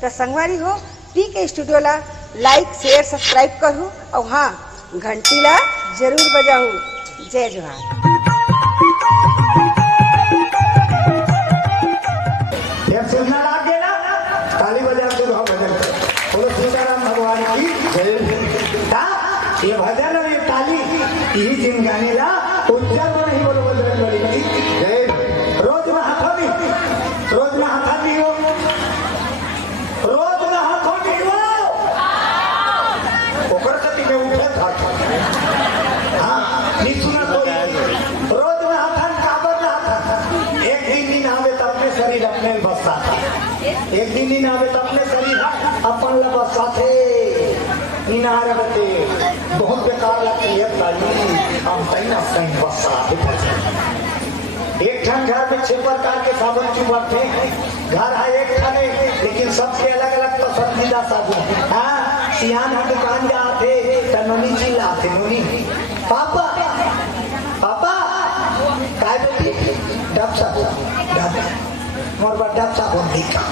तो संगवारी हो टीके स्टूडियो ला लाइक शेयर सब्सक्राइब करूँ और हाँ घंटी ला जरूर बजाऊँ। जय जोहार। सुनना लागे ना ताली बजा के भजन बोलो सीताराम भगवान की जय। ये भजन और ये ताली यही जिन गाने ला उच्चार को नहीं बोलो बजरंग बली की जय। रोज ना हाथों में हो रोज ना हाथों में हो ओकर कति में उठे था हाँ नहीं सुना तो रोज ना हाथन काबर ना हाथन एक दिन नहीं आवे तब अपने शरीर अपने बसा था एक दिन नहीं आवे तब अपने शरीर अपन बसा थे निनारते बहुत बेकार लगती है ताली हम सही ना सही बसा एक ठन घर में 6 प्रकार के साबुन चुपा थे घर है एक ठने लेकिन सबसे अलग अलग पसंदीदा साबुन हाँ सियान हम दुकान जाते नोनी जी लाते नोनी पापा पापा काय बेटी डब साबुन डब मोर बा डब साबुन दिखा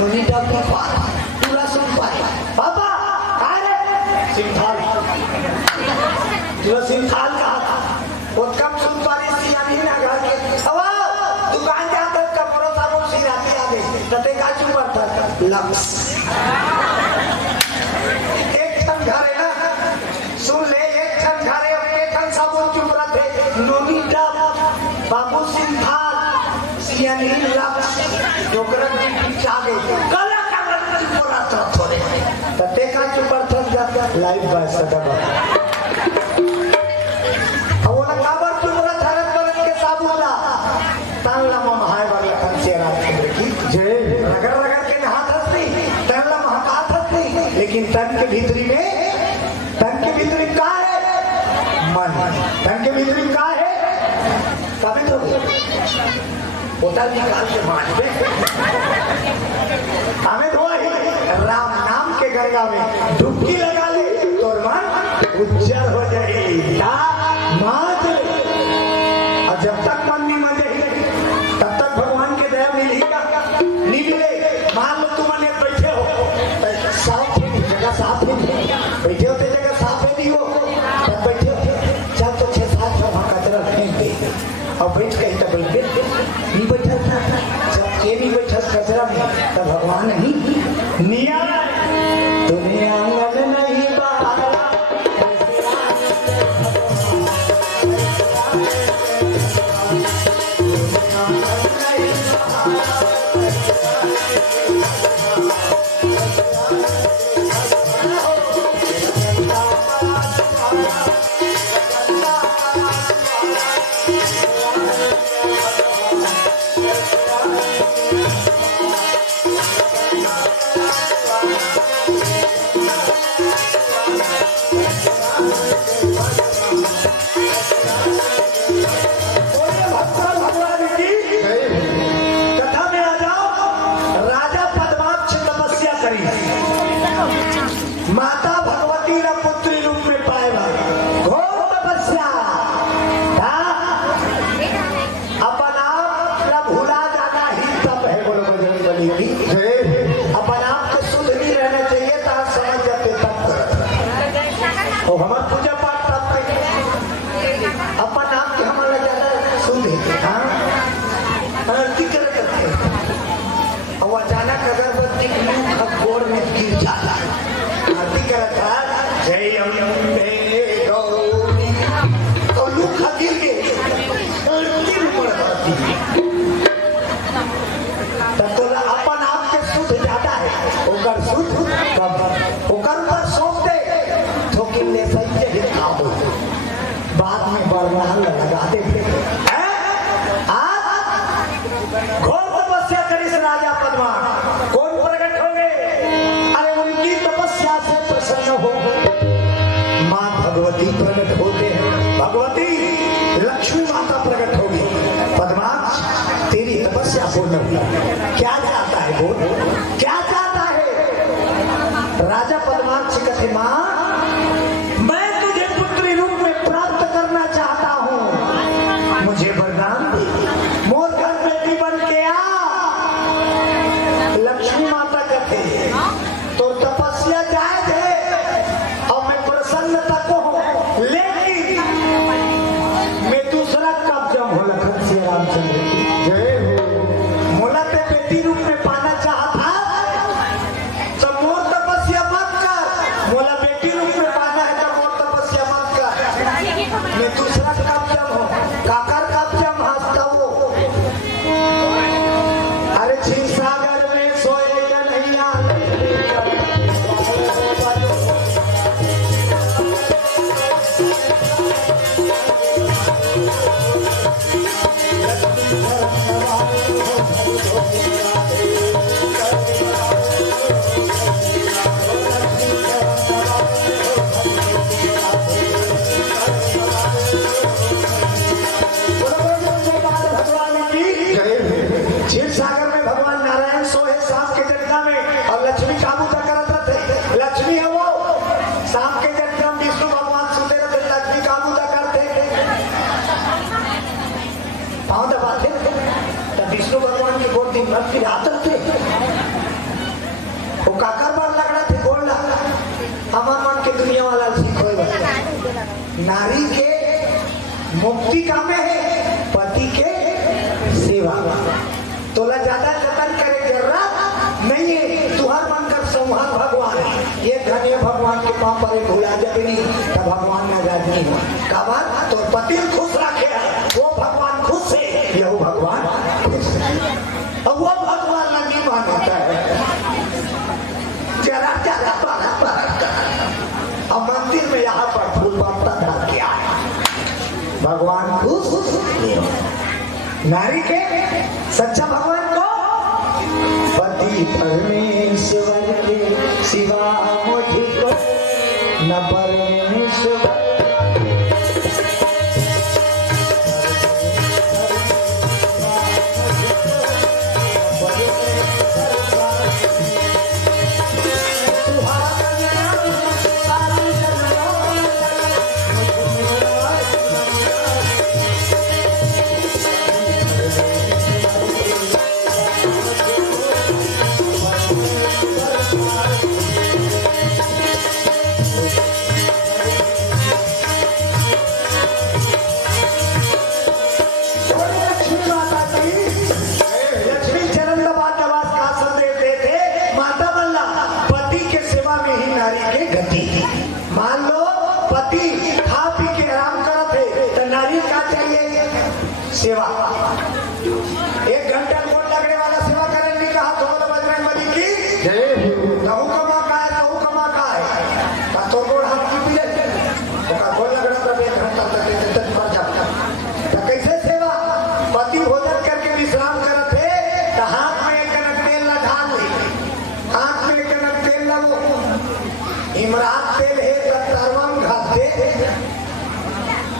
नोनी डब की पार पूरा सुन पाए पापा काय रे सिंथाल जो सिंथाल कहा था वो कम सुन पारी सियानी ना घर के हवा दुकान जाकर कमरों साबुन सिराती आवे तते का चुप था लक्स एक ठन घर है ना सुन ले एक ठन घर है एक ठन साबुन चुप रखे नोनी डब बाबू सिंथाल सियानी लक्स जोकरन की पीछा गए कला कमर चुप रहा थोड़े तते का चुप था लाइव बाय सदा लेकिन तन के भीतरी में का है मन तन के भीतरी का है तभी तो होता निकाल के मान पे हमें धोआ ही राम नाम के गंगा में डुबकी लगा ले तो मन उज्जवल हो जाएगी मात और जब तक मन नहीं मर जाएगी तब तक भगवान के दया मिलेगा नहीं मिले मान लो तुम ने बैठे हो साफ जगह साफ है बैठे होते जगह साफ है नहीं हो तब बैठे हो जब तो 6-7 वहाँ कचरा फेंक दे और बैठ कहीं तब बैठ नहीं बैठा था जब ये नहीं बैठा कचरा में तब भगवान नहीं निया तुम्हें आंगन नहीं बहारा माता भगवती ना पुत्री रूप में पाएगा घोर तपस्या अपन आप भूला जाना ही तप है बोलो बजरंग बली की अपन आप को शुद्ध नहीं रहना चाहिए तो आप समझ जाते तप और हमारे पूजा पाठ तप पे अपन आप के हमारा ज्यादा शुद्ध है जिक्र करते और अचानक अगरबत्ती गोर में गिर जाता है जय अम्बे गौरी तो लूक गिर गए तो अपन आप के शुद्ध ज्यादा है ओकर शुद्ध ओकर पर सौंप दे तो किन्ने सही है काम हो बाद में बरनाल लगा दे घोर तपस्या करी राजा पद्मान कौन प्रकट हो गए अरे उनकी तपस्या से प्रसन्न हो माँ भगवती प्रकट होते हैं भगवती लक्ष्मी माता प्रकट होगी पद्माक्ष तेरी तपस्या पूर्ण हुई क्या चाहता है बोल क्या चाहता है राजा पद्माक्ष कहते माँ मैं तुझे पुत्री रूप में प्राप्त करना चाहता हूँ मुझे वरदान दे मोर घर बेटी बन के आ लक्ष्मी माता कहते नारी के मुक्ति का में है, पति के सेवा। तोला ज्यादा जतन करे जरूरत नहीं है। तुहर बनकर संहार भगवान है। ये धन ये भगवान के पाँव पर भूला जब नहीं तब भगवान नाराज नहीं हुआ। काबर तो पति खुश रखे, वो भगवान खुश है, यह भगवान खुश है। अब वो भगवान नहीं मानता है, जरा जरा बड़ा बड़ा। अब मंदिर में यहाँ पर फूल बनता था क्या, भगवान खुश नहीं होता। नारी के सच्चा भगवान को पति परमेश्वर के सिवा मुझको न परमेश्वर। मान लो पति खा पी के आराम करत है तो नारी का चाहिए सेवा। 1 घंटा कोट लगने वाला सेवा करने नहीं कहा तो बोलो बजरंग बली की लहू कमा का है, लहू कमा का है। तो गोड़ हाथ की पी लेते गोड़ लगना तब 1 घंटा तक पर जाता तो कैसे सेवा। पति भोजन करके विश्राम करत है तो हाथ में 1 कनक तेल ला ढाल ले, हाथ में 1 कनक तेल ला वो इमरान तेल है तरवन खाते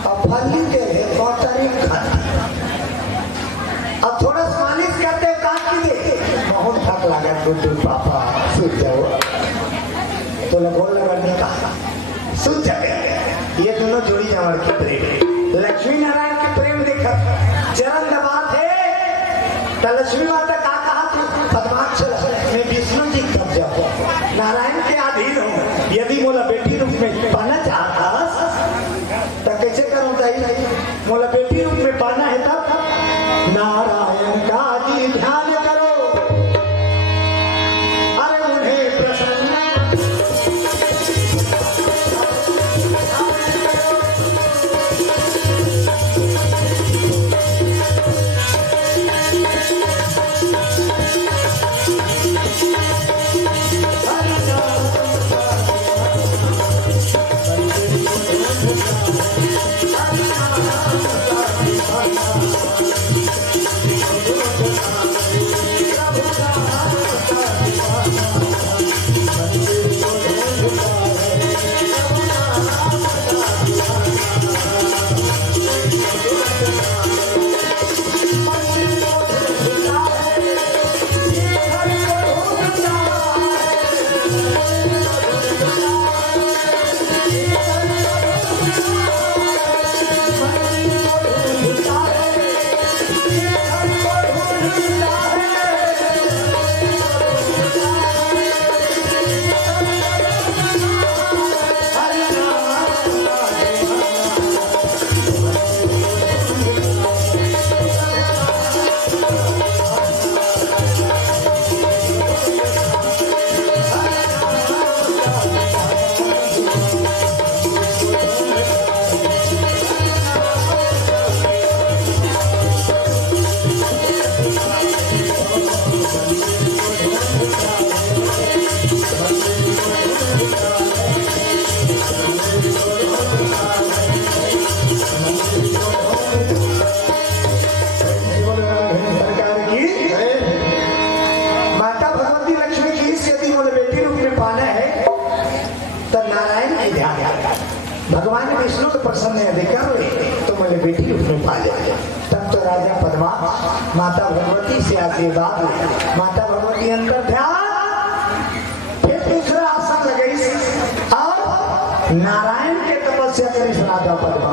और फली तेल है कौचरी खाते। अब थोड़ा मालिश करते काट कीजिए, बहुत थक लगा गुड्डू पापा सूझ जाओ तो लगोल लगने का सूझ जाए। ये दोनों जोड़ी जवर के प्रेम, लक्ष्मी नारायण के प्रेम देखा चरण दबात है तो लक्ष्मी माता का कहा पद्माक्षर में विष्णु जी कब जाओ नारायण के अधीन हूँ। यदि मोला बेटी रूप में पाना चाहता तो कैसे करूँ चाहिए। मोला बेटी रूप में पाना है तब नारायण का जी ध्यान करो, अरे उन्हें प्रसन्न भगवान विष्णु को प्रसन्न है देखा तो मैंने बेटी उसमें पा लिया। तब तो राजा पद्मा माता भगवती से आशीर्वाद ले, माता भगवती अंदर ध्यान, फिर दूसरा आसन लगाई और नारायण के तपस्या करी राजा पद्मा।